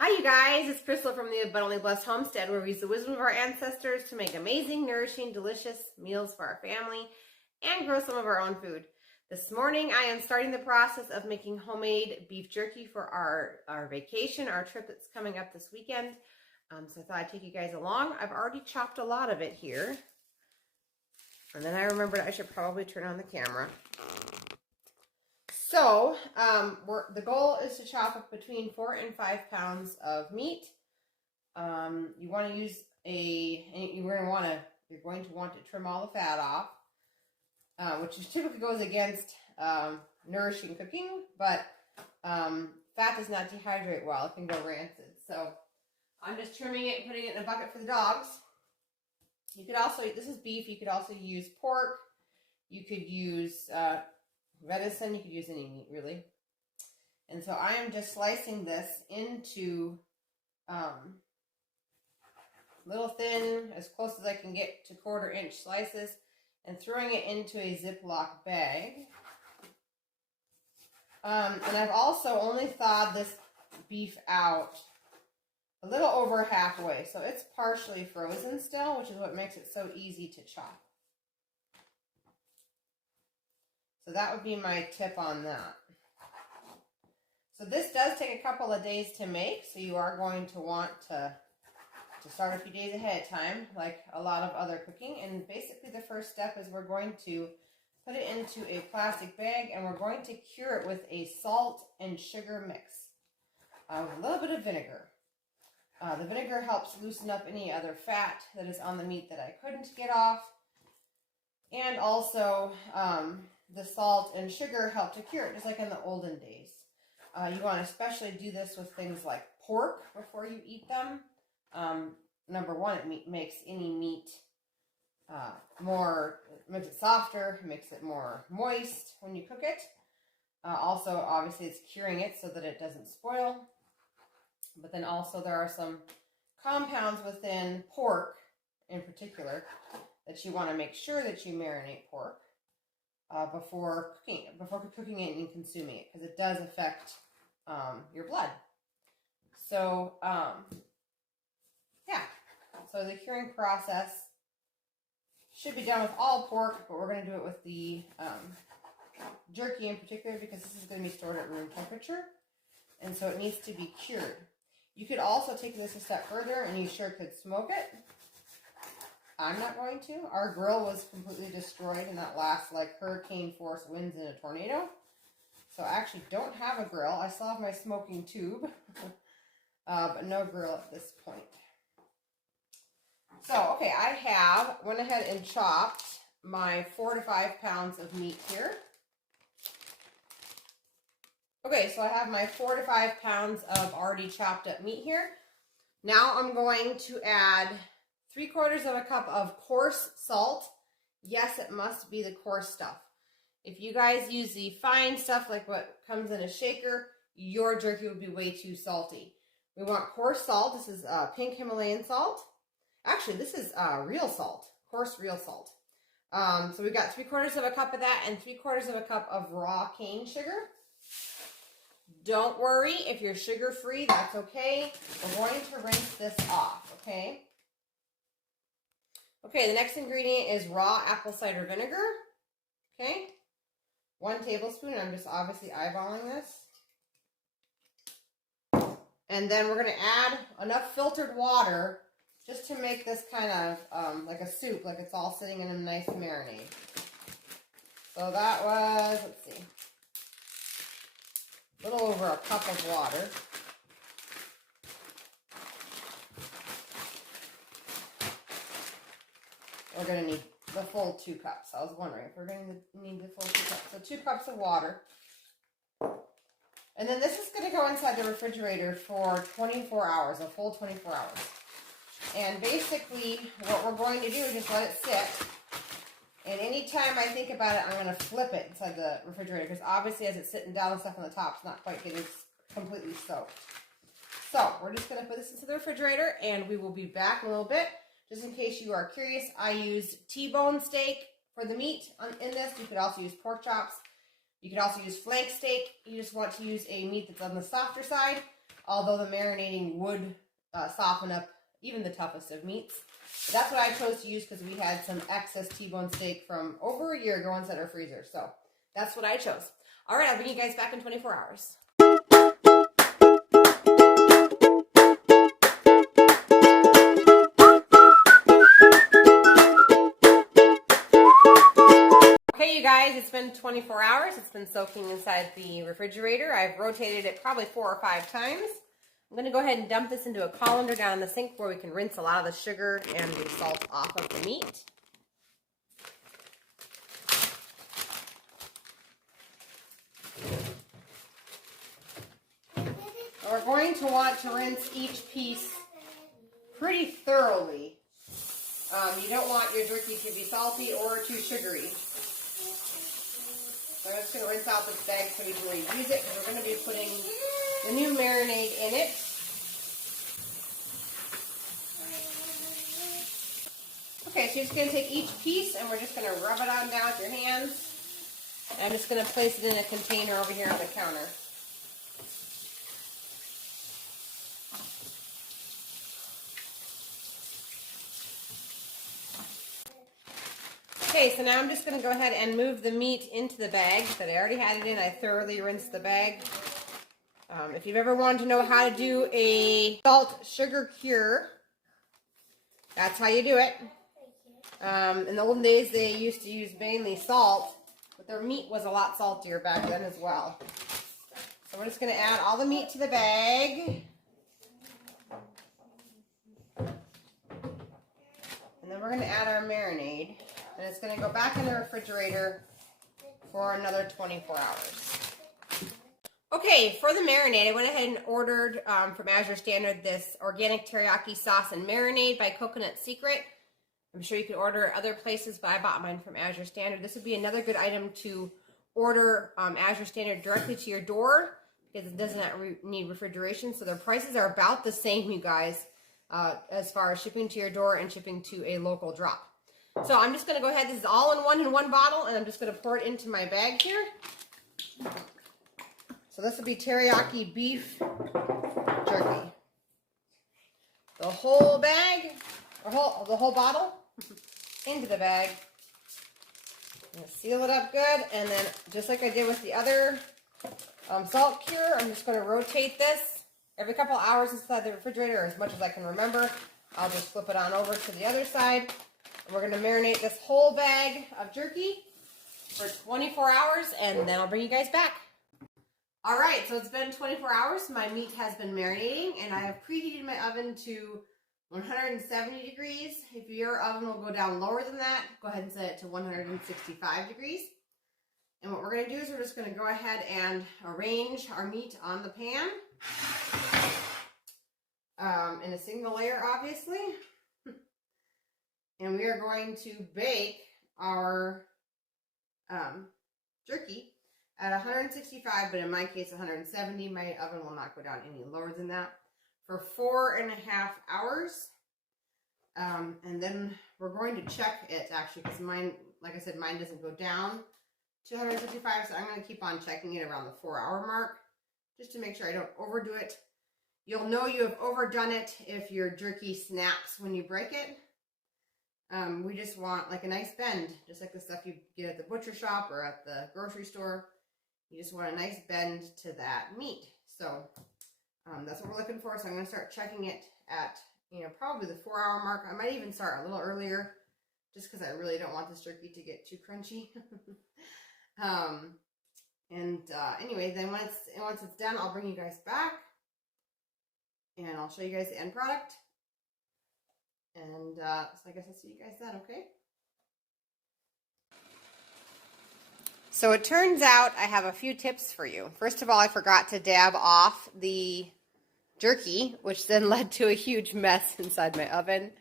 Hi you guys, it's Crystal from the Abundantly Blessed Homestead, where we use the wisdom of our ancestors to make amazing, nourishing, delicious meals for our family and grow some of our own food. This morning I am starting the process of making homemade beef jerky for our vacation, our trip that's coming up this weekend. So I thought I'd take you guys along. I've already chopped a lot of it here. And then I remembered I should probably turn on the camera. So, the goal is to chop up between 4 and 5 pounds of meat. You want to use you're going to want to trim all the fat off, which typically goes against nourishing cooking, but fat does not dehydrate well. It can go rancid. So, I'm just trimming it and putting it in a bucket for the dogs. You could also, this is beef, you could also use pork. You could use venison, you could use any meat really. And so I am just slicing this into little thin, as close as I can get to 1/4 inch slices, and throwing it into a Ziploc bag. And I've also only thawed this beef out a little over halfway, so it's partially frozen still, which is what makes it so easy to chop. So that would be my tip on that. So this does take a couple of days to make, so you are going to want to start a few days ahead of time, like a lot of other cooking. And basically the first step is we're going to put it into a plastic bag, and we're going to cure it with a salt and sugar mix with a little bit of vinegar. The vinegar helps loosen up any other fat that is on the meat that I couldn't get off. And also, the salt and sugar help to cure it, just like in the olden days. You want to especially do this with things like pork before you eat them. Number one, it makes any meat makes it softer, makes it more moist when you cook it. Also, obviously, it's curing it so that it doesn't spoil. But then also there are some compounds within pork in particular that you want to make sure that you marinate pork before cooking it and consuming it, because it does affect your blood. So yeah, so the curing process should be done with all pork, but we're going to do it with the jerky in particular, because this is going to be stored at room temperature, and so it needs to be cured. You could also take this a step further, and you sure could smoke it. I'm not going to. Our grill was completely destroyed in that last hurricane force winds and a tornado. So I actually don't have a grill. I still have my smoking tube, but no grill at this point. So, okay, I went ahead and chopped my 4 to 5 pounds of meat here. Okay, so I have my 4 to 5 pounds of already chopped up meat here. Now I'm going to add 3/4 of a cup of coarse salt. Yes, it must be the coarse stuff. If you guys use the fine stuff like what comes in a shaker, your jerky would be way too salty. We want coarse salt. This is pink Himalayan salt. Actually, this is real salt, coarse real salt. So we got 3/4 of a cup of that and 3/4 of a cup of raw cane sugar. Don't worry if you're sugar-free, that's okay. We're going to rinse this off, okay? Okay, the next ingredient is raw apple cider vinegar, okay? 1 tablespoon, I'm just obviously eyeballing this. And then we're going to add enough filtered water just to make this kind of like a soup, like it's all sitting in a nice marinade. So that was, let's see, a little over a cup of water. We're going to need the full 2 cups. I was wondering if we're going to need the full 2 cups. So 2 cups of water. And then this is going to go inside the refrigerator for 24 hours, a full 24 hours. And basically what we're going to do is just let it sit. And anytime I think about it, I'm going to flip it inside the refrigerator, because obviously as it's sitting down and stuff on the top, it's not quite getting completely soaked. So we're just going to put this into the refrigerator, and we will be back in a little bit. Just in case you are curious, I used T-bone steak for the meat in this. You could also use pork chops. You could also use flank steak. You just want to use a meat that's on the softer side. although the marinating would soften up even the toughest of meats. That's what I chose to use because we had some excess T-bone steak from over a year ago inside our freezer. So that's what I chose. All right, I'll bring you guys back in 24 hours. Okay, you guys, it's been 24 hours. It's been soaking inside the refrigerator. I've rotated it probably 4 or 5 times. I'm going to go ahead and dump this into a colander down in the sink where we can rinse a lot of the sugar and the salt off of the meat. We're going to want to rinse each piece pretty thoroughly. You don't want your jerky to be salty or too sugary. So I'm just going to rinse out this bag so we can reuse it because we're going to be putting the new marinade in it. Okay, so you're just going to take each piece and we're just going to rub it on down with your hands. And I'm just going to place it in a container over here on the counter. Okay, so now I'm just going to go ahead and move the meat into the bag that I already had it in. I thoroughly rinsed the bag. If you've ever wanted to know how to do a salt sugar cure, that's how you do it. In the olden days, they used to use mainly salt, but their meat was a lot saltier back then as well. So we're just going to add all the meat to the bag. And then we're going to add our marinade. And it's going to go back in the refrigerator for another 24 hours. Okay, for the marinade, I went ahead and ordered from Azure Standard this organic teriyaki sauce and marinade by Coconut Secret. I'm sure you could order at other places, but I bought mine from Azure Standard. This would be another good item to order Azure Standard directly to your door because it doesn't need refrigeration. So their prices are about the same, you guys, as far as shipping to your door and shipping to a local drop. So I'm just going to go ahead. This is all in one bottle, and I'm just going to pour it into my bag here. So this will be teriyaki beef jerky. The whole bag, or the whole bottle, into the bag. I'm going to seal it up good, and then just like I did with the other salt cure, I'm just going to rotate this every couple hours inside the refrigerator, or as much as I can remember. I'll just flip it on over to the other side. We're going to marinate this whole bag of jerky for 24 hours, and then I'll bring you guys back. All right, so it's been 24 hours. My meat has been marinating, and I have preheated my oven to 170 degrees. If your oven will go down lower than that, go ahead and set it to 165 degrees. And what we're going to do is we're just going to go ahead and arrange our meat on the pan in a single layer, obviously. And we are going to bake our jerky at 165, but in my case 170. My oven will not go down any lower than that for 4.5 hours. And then we're going to check it actually because mine, like I said, mine doesn't go down to 165, so I'm going to keep on checking it around the 4-hour mark just to make sure I don't overdo it. You'll know you have overdone it if your jerky snaps when you break it. We just want like a nice bend, just like the stuff you get at the butcher shop or at the grocery store. You just want a nice bend to that meat. So that's what we're looking for. So I'm going to start checking it at, probably the 4-hour mark. I might even start a little earlier just because I really don't want this jerky to get too crunchy. Anyway, then once it's done, I'll bring you guys back and I'll show you guys the end product. And so I guess I'll see you guys then, okay? So it turns out I have a few tips for you. First of all, I forgot to dab off the jerky, which then led to a huge mess inside my oven,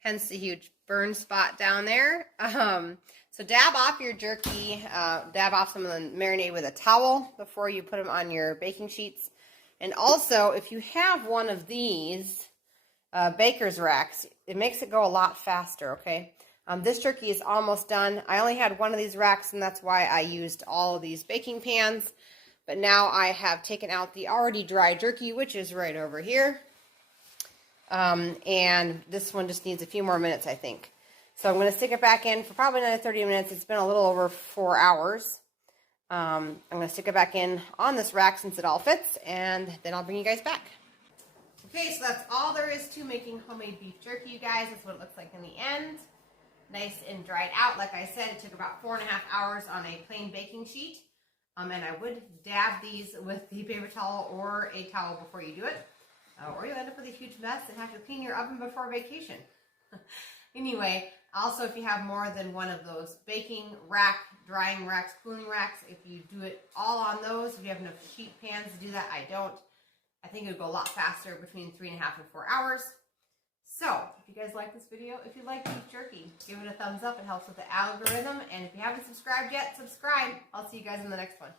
hence the huge burn spot down there. So dab off your jerky, dab off some of the marinade with a towel before you put them on your baking sheets. And also, if you have one of these baker's racks, it makes it go a lot faster, okay? This jerky is almost done. I only had one of these racks, and that's why I used all of these baking pans. But now I have taken out the already dry jerky, which is right over here. And this one just needs a few more minutes, I think. So I'm going to stick it back in for probably another 30 minutes. It's been a little over 4 hours. I'm going to stick it back in on this rack since it all fits, and then I'll bring you guys back. Okay, so that's all there is to making homemade beef jerky, you guys. That's what it looks like in the end. Nice and dried out. Like I said, it took about 4.5 hours on a plain baking sheet. And I would dab these with the paper towel or a towel before you do it. Or you'll end up with a huge mess and have to clean your oven before vacation. Anyway, also if you have more than one of those baking rack, drying racks, cooling racks, if you do it all on those, if you have enough sheet pans to do that, I don't. I think it would go a lot faster, between 3.5 and 4 hours. So, if you guys like this video, if you like beef jerky, give it a thumbs up. It helps with the algorithm. And if you haven't subscribed yet, subscribe. I'll see you guys in the next one.